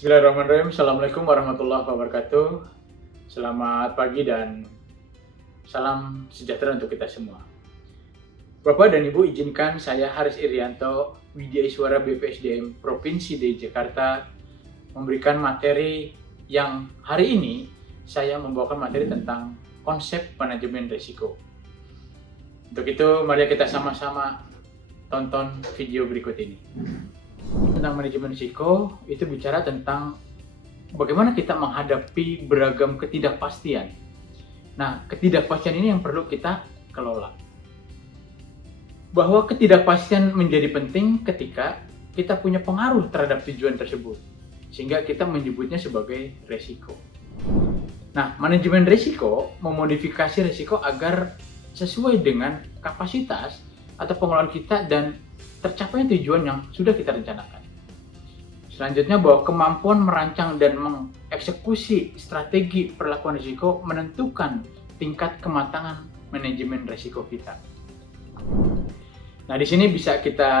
Bismillahirrahmanirrahim. Assalamualaikum warahmatullahi wabarakatuh. Selamat pagi dan salam sejahtera untuk kita semua. Bapak dan Ibu, izinkan saya Haris Irianto, Widya Iswara BPSDM Provinsi DKI Jakarta, memberikan materi yang hari ini saya membawakan materi tentang konsep manajemen risiko. Untuk itu, mari kita sama-sama tonton video berikut ini. Tentang manajemen risiko, itu bicara tentang bagaimana kita menghadapi beragam ketidakpastian. Nah, ketidakpastian ini yang perlu kita kelola. Bahwa ketidakpastian menjadi penting ketika kita punya pengaruh terhadap tujuan tersebut, sehingga kita menyebutnya sebagai risiko. Nah, manajemen risiko memodifikasi risiko agar sesuai dengan kapasitas atau pengelolaan kita dan tercapainya tujuan yang sudah kita rencanakan. Selanjutnya, bahwa kemampuan merancang dan mengeksekusi strategi perlakuan risiko menentukan tingkat kematangan manajemen risiko kita. Nah, di sini bisa kita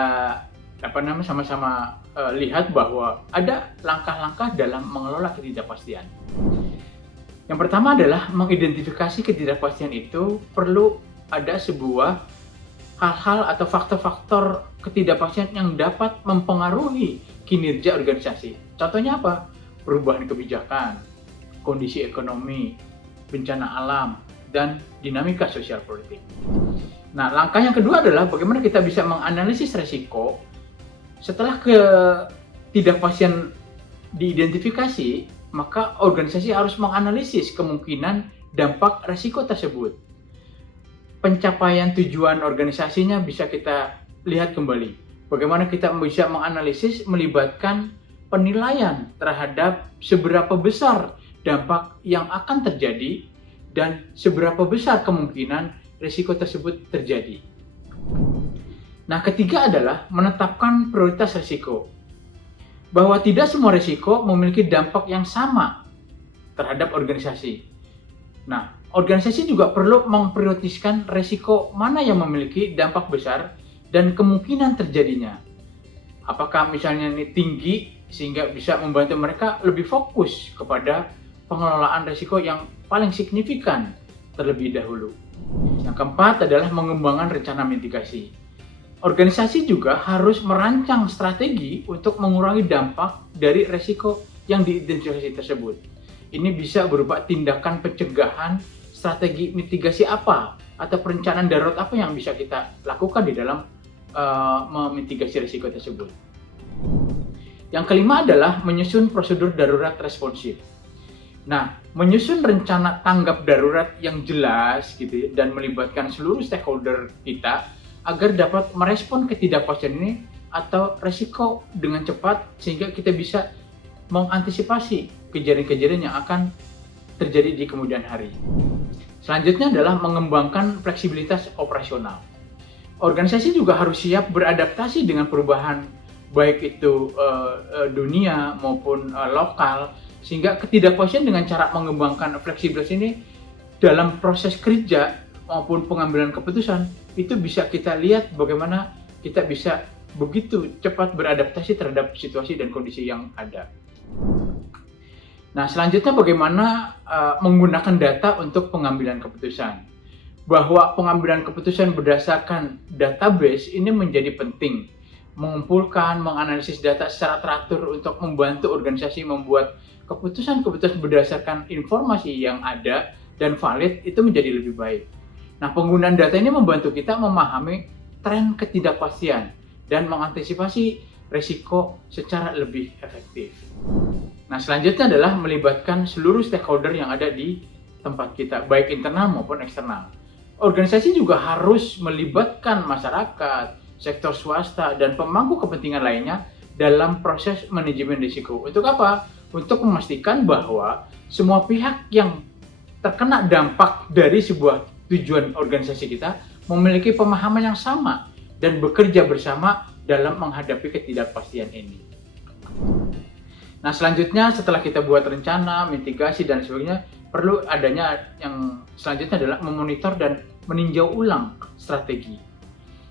sama-sama lihat bahwa ada langkah-langkah dalam mengelola ketidakpastian. Yang pertama adalah mengidentifikasi ketidakpastian itu perlu ada sebuah hal-hal atau faktor-faktor ketidakpastian yang dapat mempengaruhi kinerja organisasi. Contohnya apa? Perubahan kebijakan, kondisi ekonomi, bencana alam, dan dinamika sosial politik. Nah, langkah yang kedua adalah bagaimana kita bisa menganalisis risiko. Setelah ketidakpastian diidentifikasi, maka organisasi harus menganalisis kemungkinan dampak risiko tersebut. Pencapaian tujuan organisasinya bisa kita lihat kembali. Bagaimana kita bisa menganalisis melibatkan penilaian terhadap seberapa besar dampak yang akan terjadi dan seberapa besar kemungkinan risiko tersebut terjadi. Nah, ketiga adalah menetapkan prioritas risiko. Bahwa tidak semua risiko memiliki dampak yang sama terhadap organisasi. Nah, organisasi juga perlu memprioritaskan risiko mana yang memiliki dampak besar dan kemungkinan terjadinya. Apakah misalnya ini tinggi sehingga bisa membantu mereka lebih fokus kepada pengelolaan risiko yang paling signifikan terlebih dahulu. Yang keempat adalah mengembangkan rencana mitigasi. Organisasi juga harus merancang strategi untuk mengurangi dampak dari risiko yang diidentifikasi tersebut. Ini bisa berupa tindakan pencegahan, strategi mitigasi apa, atau perencanaan darurat apa yang bisa kita lakukan di dalam memitigasi risiko tersebut. Yang kelima adalah menyusun prosedur darurat responsif. Nah, menyusun rencana tanggap darurat yang jelas gitu dan melibatkan seluruh stakeholder kita agar dapat merespon ketidakpastian ini atau risiko dengan cepat sehingga kita bisa mengantisipasi kejadian-kejadian yang akan terjadi di kemudian hari. Selanjutnya adalah mengembangkan fleksibilitas operasional. Organisasi juga harus siap beradaptasi dengan perubahan baik itu dunia maupun lokal, sehingga ketidakpastian dengan cara mengembangkan fleksibilitas ini dalam proses kerja maupun pengambilan keputusan itu bisa kita lihat bagaimana kita bisa begitu cepat beradaptasi terhadap situasi dan kondisi yang ada. Nah, selanjutnya bagaimana menggunakan data untuk pengambilan keputusan. Bahwa pengambilan keputusan berdasarkan database ini menjadi penting. Mengumpulkan, menganalisis data secara teratur untuk membantu organisasi membuat keputusan-keputusan berdasarkan informasi yang ada dan valid itu menjadi lebih baik. Nah, penggunaan data ini membantu kita memahami tren ketidakpastian dan mengantisipasi risiko secara lebih efektif. Nah, selanjutnya adalah melibatkan seluruh stakeholder yang ada di tempat kita, baik internal maupun eksternal. Organisasi juga harus melibatkan masyarakat, sektor swasta, dan pemangku kepentingan lainnya dalam proses manajemen risiko. Untuk apa? Untuk memastikan bahwa semua pihak yang terkena dampak dari sebuah tujuan organisasi kita memiliki pemahaman yang sama dan bekerja bersama dalam menghadapi ketidakpastian ini. Nah, selanjutnya setelah kita buat rencana, mitigasi, dan sebagainya, perlu adanya yang selanjutnya adalah memonitor dan meninjau ulang strategi.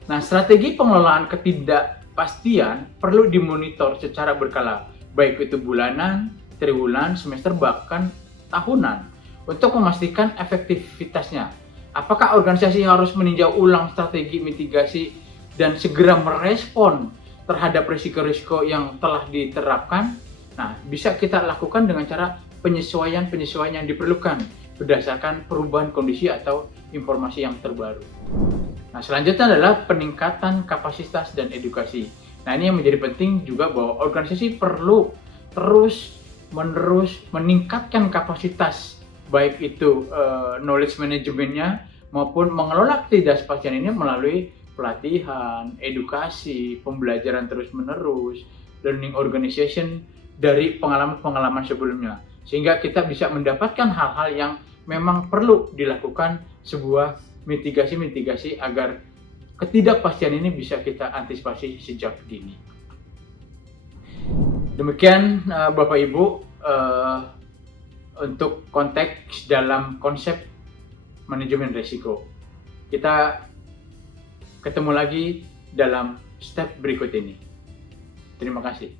Nah, strategi pengelolaan ketidakpastian perlu dimonitor secara berkala baik itu bulanan, triwulan, semester, bahkan tahunan, untuk memastikan efektivitasnya. Apakah organisasi harus meninjau ulang strategi mitigasi dan segera merespon terhadap risiko-risiko yang telah diterapkan? Nah, bisa kita lakukan dengan cara penyesuaian-penyesuaian yang diperlukan berdasarkan perubahan kondisi atau informasi yang terbaru. Nah, selanjutnya adalah peningkatan kapasitas dan edukasi. Nah, ini yang menjadi penting juga, bahwa organisasi perlu terus-menerus meningkatkan kapasitas, baik itu knowledge manajemennya maupun mengelola ketidakpastian ini melalui pelatihan, edukasi, pembelajaran terus-menerus, learning organization dari pengalaman-pengalaman sebelumnya, sehingga kita bisa mendapatkan hal-hal yang memang perlu dilakukan, sebuah mitigasi agar ketidakpastian ini bisa kita antisipasi sejak dini. Demikian Bapak Ibu, untuk konteks dalam konsep manajemen risiko. Kita ketemu lagi dalam step berikut ini. Terima kasih.